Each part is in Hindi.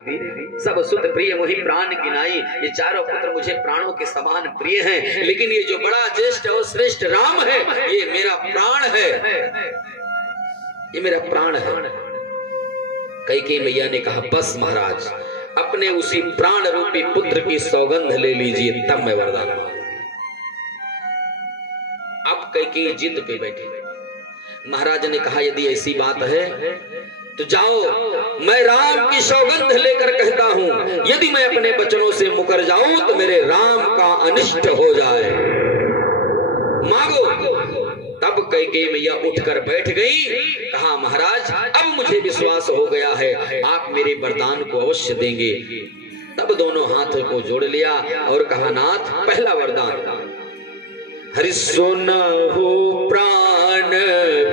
सब सुत प्रिय मोहि प्राण गिनाई। ये चारों पुत्र मुझे प्राणों के समान प्रिय हैं, लेकिन ये जो बड़ा ज्येष्ठ और श्रेष्ठ राम है, ये मेरा प्राण है, ये मेरा प्राण है। कैकेयी मैया ने कहा, बस महाराज, अपने उसी प्राण रूपी पुत्र की सौगंध ले लीजिए, तब मैं वरदान मांगूंगी। अब कैकेयी जिद पे बैठी। महाराज ने कहा, यदि ऐसी बात है तो जाओ, मैं राम की सौगंध लेकर कहता हूं, यदि मैं अपने वचनों से मुकर जाऊं तो मेरे राम का अनिष्ट हो जाए, मांगो। तब कैकेयी मैया उठकर बैठ गई। कहा, महाराज, अब मुझे विश्वास हो गया है, आप मेरे वरदान को अवश्य देंगे। तब दोनों हाथों को जोड़ लिया और कहा, नाथ, पहला वरदान, हरि सुनहु प्राण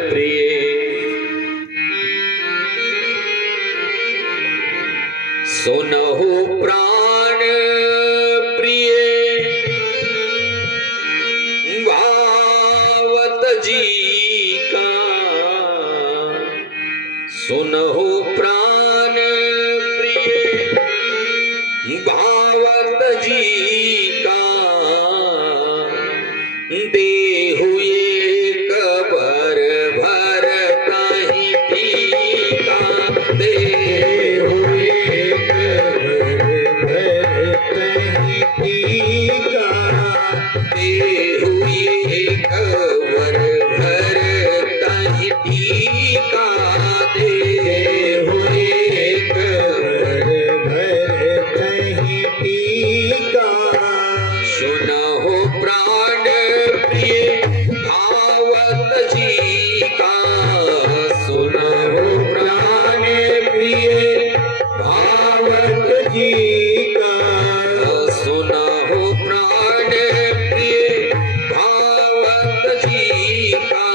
प्रिय, सुनहु प्राण प्रिय, भावत जी का, सुनहु प्राण प्रिय, भावत जी का, देहु एक बर भर ताहि टीका, देहु एक बर भर ताहि टीका, देहु एक बर भर ताहि टीका, देहु एक बर भर ताहि टीका, सुनहु प्राण प्रिय, भावत जी का, सुनहु प्राण प्रिय, भावत जी का, सुनहु प्राण प्रिय, भावत जी का,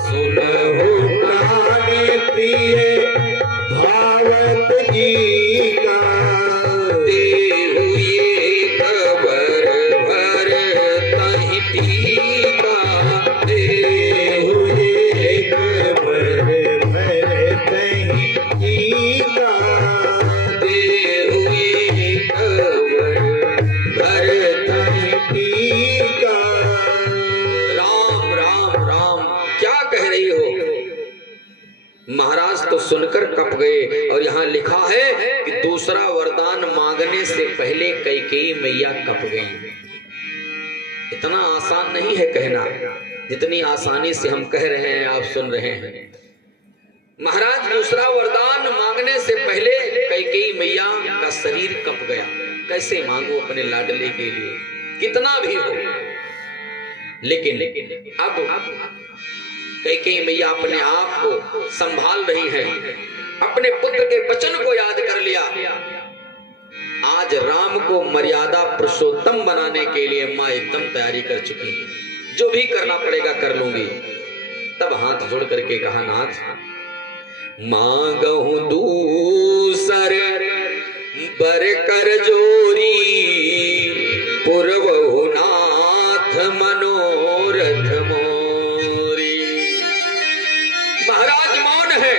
सुनहु प्राण प्रिय, भावत जी का, देहु एक बर भर ताहि टीका, देहु एक बर भर ताहि टीका, देहु एक बर भर ताहि टीका। राम राम राम, क्या कह रही हो? महाराज तो सुनकर कप गए। और यहाँ लिखा है कि दूसरा वरदान मांगने से पहले कैकेयी मैया कप गई। इतना आसान नहीं है कहना, जितनी आसानी से हम कह रहे हैं, आप सुन रहे हैं। महाराज, दूसरा वरदान मांगने से पहले कैकेयी मैया का शरीर कप गया। कैसे मांगो अपने लाडले के लिए, कितना भी हो। लेकिन अब कैकेयी मैया अपने आप को संभाल रही है, अपने पुत्र के वचन को याद कर लिया। आज राम को मर्यादा पुरुषोत्तम बनाने के लिए मां एकदम तैयारी कर चुकी है, जो भी करना पड़ेगा कर लूंगी। तब हाथ जोड़ करके कहा, नाथ, मांगहु दूसर बर कर जोरी, पुरवहु नाथ मनोरथ मोरी। महाराज मौन है,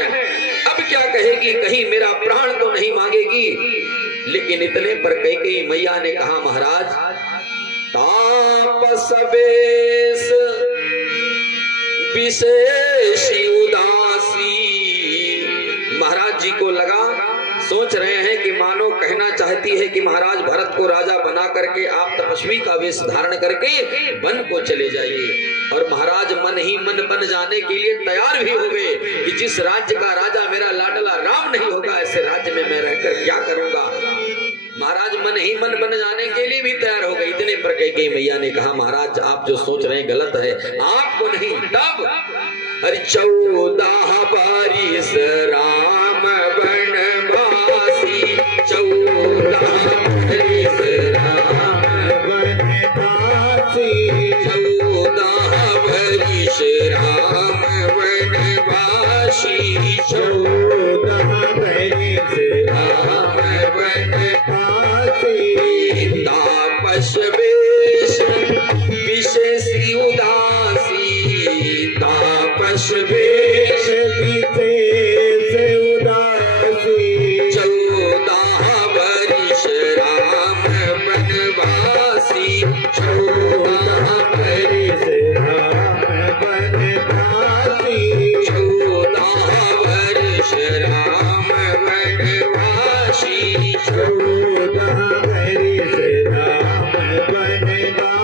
अब क्या कहेगी? कहीं मेरा प्राण तो नहीं मांगेगी। लेकिन इतने पर कैकेयी मैया ने कहा, महाराज, तापस बेश विशेष उदासी। महाराज जी को लगा, सोच रहे हैं कि मानो कहना चाहती है कि महाराज, भरत को राजा बना करके आप तपस्वी का वेश धारण करके वन को चले जाइए। और महाराज मन ही मन बन जाने के लिए तैयार भी हो गए कि जिस राज्य का राजा मेरा लाडला राम नहीं होगा, ऐसे राज्य में मैं रहकर क्या करूंगा। महाराज मन ही मन बन जाने के लिए भी तैयार हो गए। इतने पर कैकेयी मैया ने कहा, महाराज, आप जो सोच रहे हैं गलत है, आपको नहीं। तब अरे 14 बारिश राम बनवासी, 14 बारिश राम बनवासी, 14 बारिश राम बनवासी, 14 बारिश राम बनवासी, तापस वेश विशेष उदासी, तापस वेश विशेष गई। 14 वर्ष राम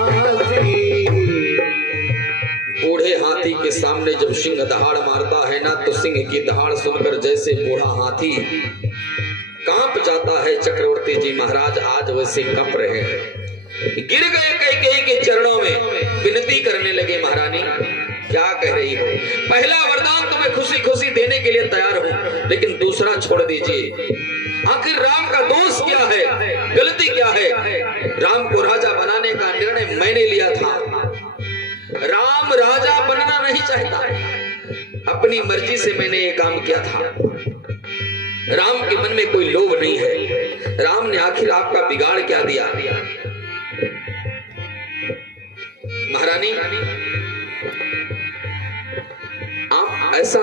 वनवासी। बूढ़े हाथी के सामने जब सिंह दहाड़ मारता है ना, तो सिंह की दहाड़ सुनकर जैसे बूढ़ा हाथी कांप जाता है, चक्रवर्ती जी महाराज आज वैसे कंप रहे हैं। गिर गए कैकेयी के चरणों में, विनती करने लगे, महारानी क्या कह रही हो? पहला वरदान तुम्हें खुशी खुशी देने के लिए तैयार हूं, लेकिन दूसरा छोड़ दीजिए। आखिर राम का दोष क्या है, गलती क्या है? राम को राजा बनाने का निर्णय मैंने लिया था। राम राजा बनना नहीं चाहता, अपनी मर्जी से मैंने ये काम किया था। राम के मन में कोई लोभ नहीं है। राम ने आखिर आपका बिगाड़ क्या दिया? महारानी आप ऐसा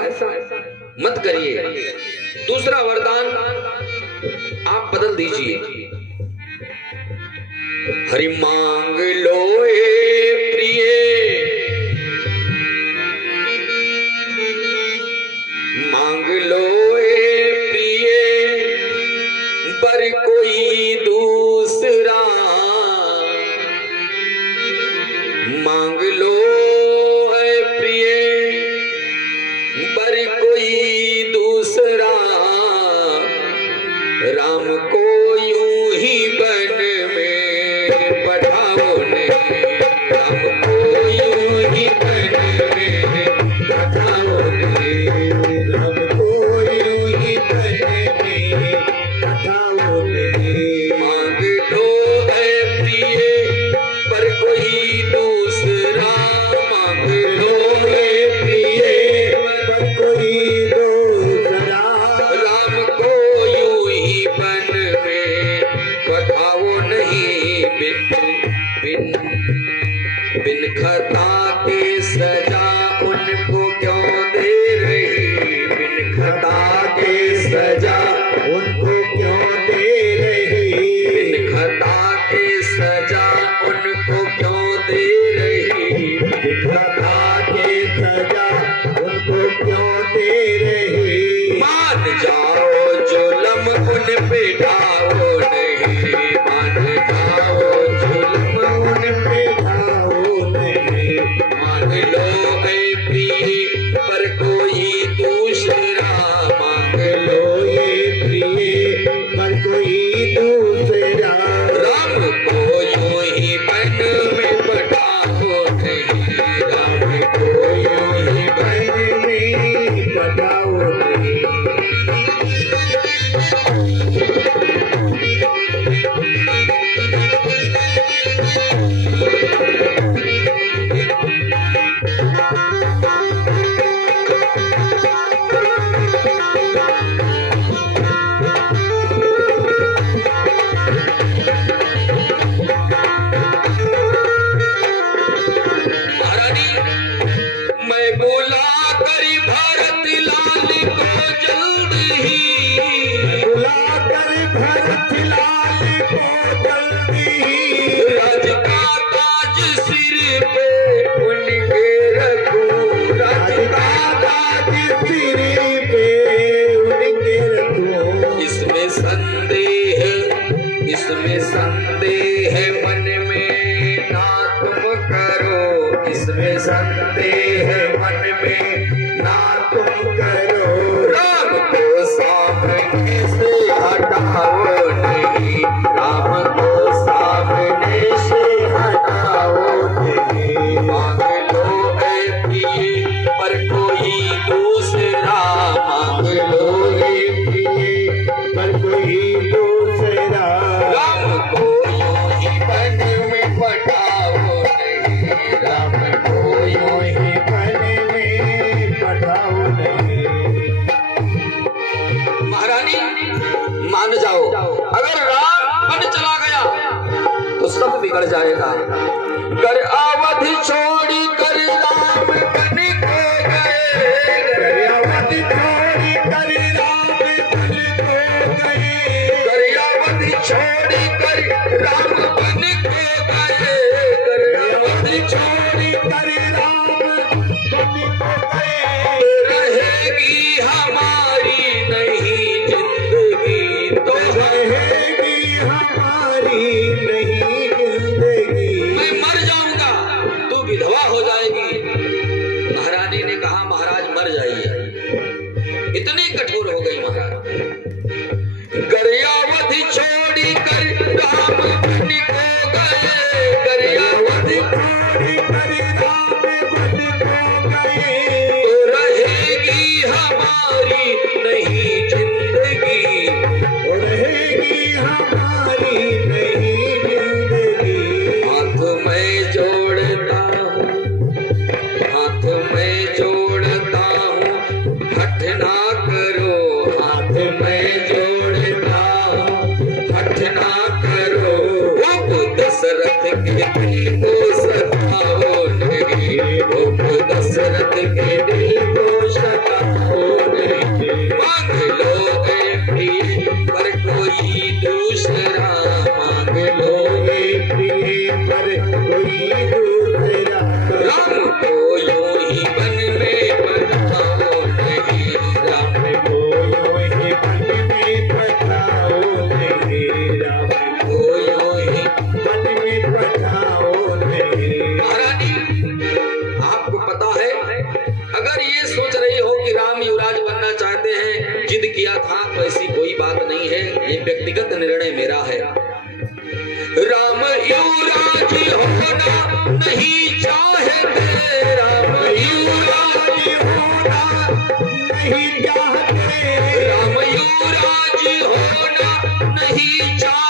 मत करिए, दूसरा वरदान आप बदल दीजिए। हरि मांग लो ए प्रिय, मांग लो ए प्रिय, बर कोई दूसरा, मांग लो ए प्रिय, बर कोई दूसरा, राम को यूं ही बन में पठाओ नहीं, राम को यूं ही बन में पठाओ नहीं, राम को यूं ही बन में पठाओ नहीं। मांग लो ए प्रिय, पर कोई दूसरा, मांग लो ए प्रिय, पर कोई दूसरा, राम को यूं ही बन में पठाओ नहीं। बिन बिन खता के सजा उनको क्यों दे रही, बिन खता के सजा उनको क्यों दे रही, बिन खता के सजा उनको क्यों दे रही, दिखता के सजा उनको क्यों दे रही। मान जाओ जुल्म उन पे ढाओ नहीं, मान जाओ जुल्म उन पे ढाओ नहीं, मांग लो ए प्रिय, पर कोई दूसरा, मांग लो लो ये प्रिय, पर कोई दूसरा, राम को यूं ही बन में पठाओ नहीं, राम को यूं ही बन बन में पठाओ नहीं। महारानी मैं बोला करी भारत लाल को जल्द ही, बुलाकर भरत लाल को जल्दी, राज का ताज सिर पे उनके रखूं, राज का ताज सिर पे उनके रखो। इसमें संदेह मन में ना तुम करो, इसमें संदेह मन में ना तुम करो, राम को सामने से हटाओ नहीं, राम को सामने से हटाओ नहीं, मांग लो ए प्रिय, पर कोई दूसरा, मांग लो ए प्रिय, पर कोई दूसरा, राम को यूं ही बन में पठाओ नहीं, राम को यूं ही बन में पठाओ नहीं। महारानी मान जाओ, अगर राम बन चला गया तो सब बिगड़ जाएगा। कर अवधि छोड़ी कर राम बन को गए, अवधि छोड़ी कर राम बन को गए, कर अवधि छोड़ी कर राम बन को गए, कर अवधि छोड़ी कर राम बन को गए। रहेगी हमारी नहीं जिंदगी तो हम कोई दूसरा मांग लो। लोगे प्रिय पर कोई दूसरा राम को यूं ही वन में पठाओ नहीं, राम को यूं ही मन में पठाओ नहीं, राम को यूं ही। मन में पठाओ नहीं। महारानी, आपको पता है, अगर ये सोच रही हो कि राम युवराज बनना चाहते हैं, जिद किया था, तो ऐसी कोई बात नहीं है। ये व्यक्तिगत निर्णय मेरा है। राम युवराज होना नहीं चाहते, राम युवराज होना नहीं चाहते, राम युवराज होना नहीं चाहते।